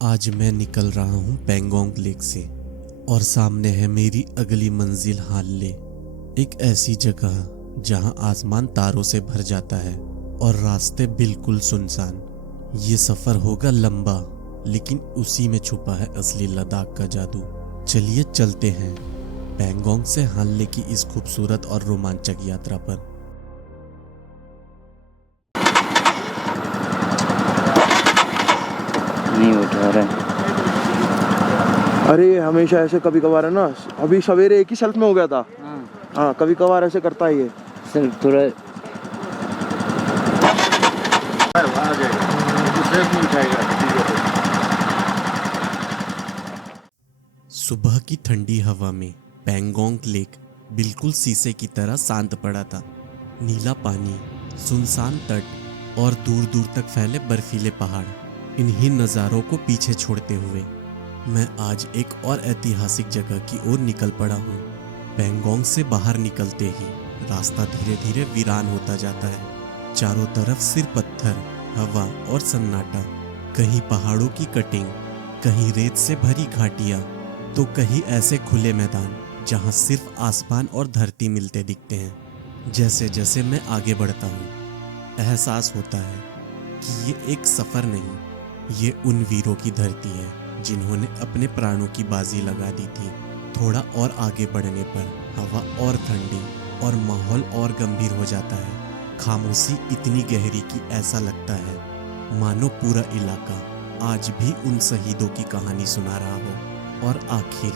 आज मैं निकल रहा हूँ पैंगोंग लेक से और सामने है मेरी अगली मंजिल हानले। एक ऐसी जगह जहाँ आसमान तारों से भर जाता है और रास्ते बिल्कुल सुनसान। ये सफर होगा लंबा, लेकिन उसी में छुपा है असली लद्दाख का जादू। चलिए चलते हैं पैंगोंग से हानले की इस खूबसूरत और रोमांचक यात्रा पर। नहीं उठा रहा है। अरे ये हमेशा ऐसे कभी कभार है ना, अभी सवेरे एक ही सेल्फ में हो गया था। हाँ कभी कभार ऐसे करता है ये। सर थोड़ा सुबह की ठंडी हवा में पैंगोंग लेक बिल्कुल शीशे की तरह शांत पड़ा था। नीला पानी, सुनसान तट और दूर दूर तक फैले बर्फीले पहाड़, इन्हीं नज़ारों को पीछे छोड़ते हुए मैं आज एक और ऐतिहासिक जगह की ओर निकल पड़ा हूँ। पैंगोंग से बाहर निकलते ही रास्ता धीरे धीरे वीरान होता जाता है। चारों तरफ सिर्फ पत्थर, हवा और सन्नाटा। कहीं पहाड़ों की कटिंग, कहीं रेत से भरी घाटियाँ, तो कहीं ऐसे खुले मैदान जहाँ सिर्फ आसमान और धरती मिलते दिखते हैं। जैसे जैसे मैं आगे बढ़ता हूँ, एहसास होता है कि ये एक सफ़र नहीं, ये उन वीरों की धरती है जिन्होंने अपने प्राणों की बाजी लगा दी थी। थोड़ा और आगे बढ़ने पर हवा और ठंडी और माहौल और गंभीर हो जाता है। खामोशी इतनी गहरी कि ऐसा लगता है मानो पूरा इलाका आज भी उन शहीदों की कहानी सुना रहा हो। और आखिर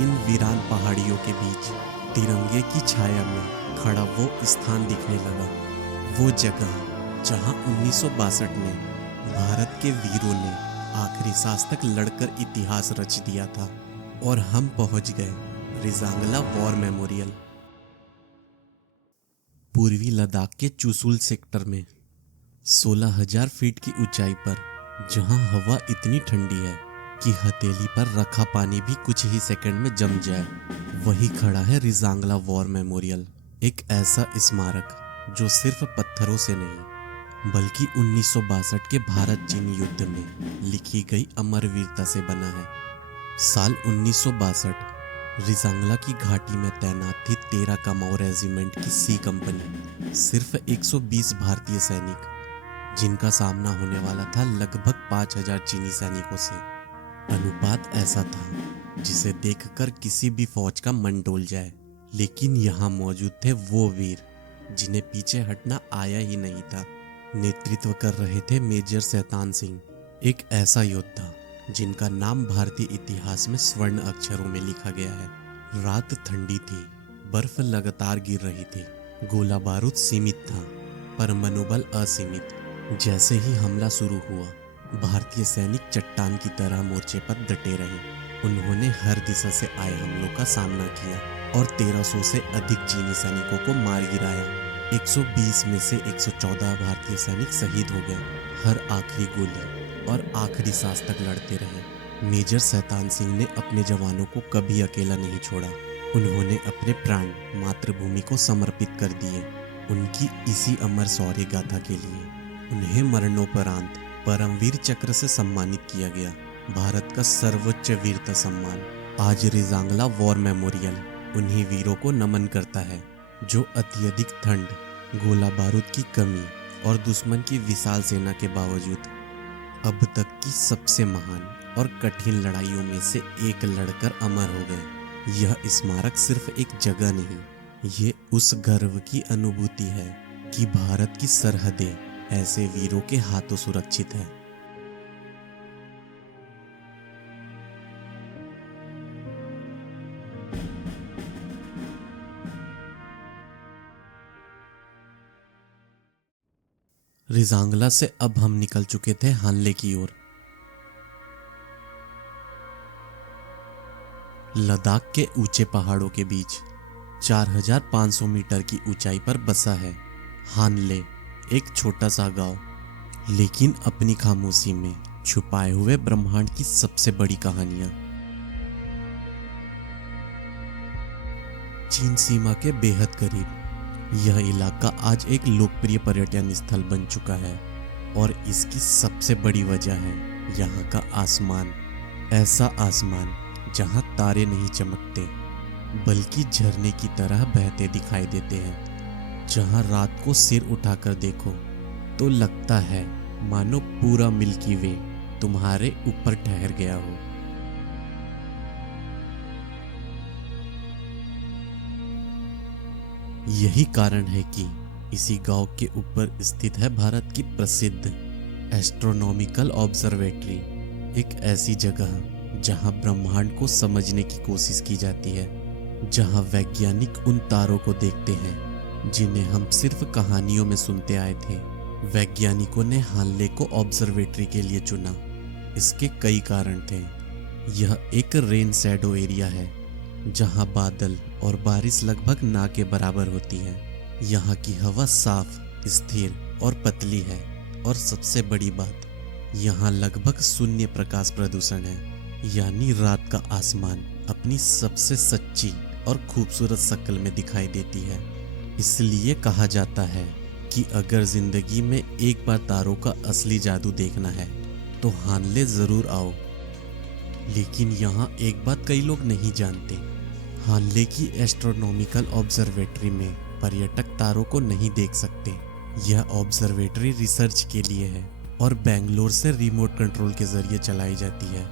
इन वीरान पहाड़ियों के बीच तिरंगे की छाया में खड़ा वो स्थान दिखने लगा, वो जगह जहां 1962 में भारत के वीरों ने आखिरी सांस तक लड़कर इतिहास रच दिया था। और हम पहुंच गए रिजांगला वॉर मेमोरियल, पूर्वी लद्दाख के चुशुल सेक्टर में 16,000 फीट की ऊंचाई पर, जहां हवा इतनी ठंडी है कि हथेली पर रखा पानी भी कुछ ही सेकंड में जम जाए। वही खड़ा है रिजांगला वॉर मेमोरियल, एक ऐसा स्मारक जो सिर्फ पत्थरों से नहीं बल्कि 1962 के भारत चीन युद्ध में लिखी गई अमर वीरता से बना है। साल 1962 रिजांगला की घाटी में तैनात थी 13 कमाऊ रेजिमेंट की सी कंपनी। सिर्फ 120 भारतीय सैनिक, जिनका सामना होने वाला था लगभग 5,000 चीनी सैनिकों से। अनुपात ऐसा था जिसे देखकर किसी भी फौज का मन डोल जाए। लेकिन यहाँ मौजूद थे वो वीर जिन्हें पीछे हटना आया ही नहीं था। नेतृत्व कर रहे थे मेजर शैतान सिंह, एक ऐसा योद्धा जिनका नाम भारतीय इतिहास में स्वर्ण अक्षरों में लिखा गया है। रात ठंडी थी, बर्फ लगातार गिर रही थी, गोला बारूद सीमित था पर मनोबल असीमित। जैसे ही हमला शुरू हुआ, भारतीय सैनिक चट्टान की तरह मोर्चे पर डटे रहे। उन्होंने हर दिशा से आए हमलों का सामना किया और 1300 से अधिक चीनी सैनिकों को मार गिराया। 120 में से 114 भारतीय सैनिक शहीद हो गए। हर आखिरी गोली और आखिरी सांस तक लड़ते रहे। मेजर शैतान सिंह ने अपने जवानों को कभी अकेला नहीं छोड़ा। उन्होंने अपने प्राण मातृभूमि को समर्पित कर दिए। उनकी इसी अमर शौर्य गाथा के लिए उन्हें मरणोपरांत परमवीर चक्र से सम्मानित किया गया, भारत का सर्वोच्च वीरता सम्मान। आज रिजांगला वॉर मेमोरियल उन्हीं वीरों को नमन करता है जो अत्यधिक ठंड, गोला बारूद की कमी और दुश्मन की विशाल सेना के बावजूद अब तक की सबसे महान और कठिन लड़ाइयों में से एक लड़कर अमर हो गए। यह स्मारक सिर्फ एक जगह नहीं, ये उस गर्व की अनुभूति है कि भारत की सरहदें ऐसे वीरों के हाथों सुरक्षित है। रिजांगला से अब हम निकल चुके थे हानले की ओर। लद्दाख के ऊंचे पहाड़ों के बीच 4,500 मीटर की ऊंचाई पर बसा है हानले, एक छोटा सा गांव, लेकिन अपनी खामोशी में छुपाए हुए ब्रह्मांड की सबसे बड़ी कहानियां। चीन सीमा के बेहद करीब यह इलाका आज एक लोकप्रिय पर्यटन स्थल बन चुका है और इसकी सबसे बड़ी वजह है यहाँ का आसमान, ऐसा आसमान जहाँ तारे नहीं चमकते बल्कि झरने की तरह बहते दिखाई देते हैं, जहाँ रात को सिर उठाकर देखो तो लगता है मानो पूरा मिल्की वे तुम्हारे ऊपर ठहर गया हो। यही कारण है कि इसी गांव के ऊपर स्थित है भारत की प्रसिद्ध एस्ट्रोनॉमिकल ऑब्जर्वेटरी, एक ऐसी जगह जहां ब्रह्मांड को समझने की कोशिश की जाती है, जहां वैज्ञानिक उन तारों को देखते हैं जिन्हें हम सिर्फ कहानियों में सुनते आए थे। वैज्ञानिकों ने हानले को ऑब्जर्वेटरी के लिए चुना। इसके कई कारण थे। यह एक रेन शैडो एरिया है जहां बादल और बारिश लगभग ना के बराबर होती है। यहाँ की हवा साफ, स्थिर और पतली है, और सबसे बड़ी बात, यहाँ लगभग शून्य प्रकाश प्रदूषण है, यानी रात का आसमान अपनी सबसे सच्ची और खूबसूरत शक्ल में दिखाई देती है। इसलिए कहा जाता है कि अगर जिंदगी में एक बार तारों का असली जादू देखना है तो हानले जरूर आओ। लेकिन यहाँ एक बात कई लोग नहीं जानते, हानले की एस्ट्रोनॉमिकल ऑब्जर्वेटरी में पर्यटक तारों को नहीं देख सकते। यह ऑब्जर्वेटरी रिसर्च के लिए है और बेंगलोर से रिमोट कंट्रोल के जरिए चलाई जाती है।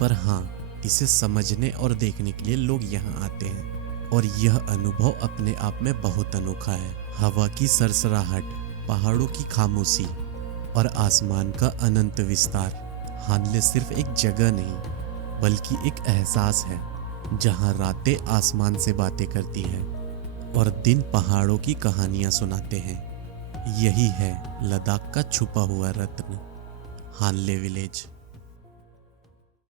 पर हाँ, इसे समझने और देखने के लिए लोग यहाँ आते हैं, और यह अनुभव अपने आप में बहुत अनोखा है। हवा की सरसराहट, पहाड़ों की खामोशी और आसमान का अनंत विस्तार। हानले सिर्फ एक जगह नहीं बल्कि एक एहसास है, जहां रातें आसमान से बातें करती हैं और दिन पहाड़ों की कहानियां सुनाते हैं। यही है लद्दाख का छुपा हुआ रत्न, हानले विलेज।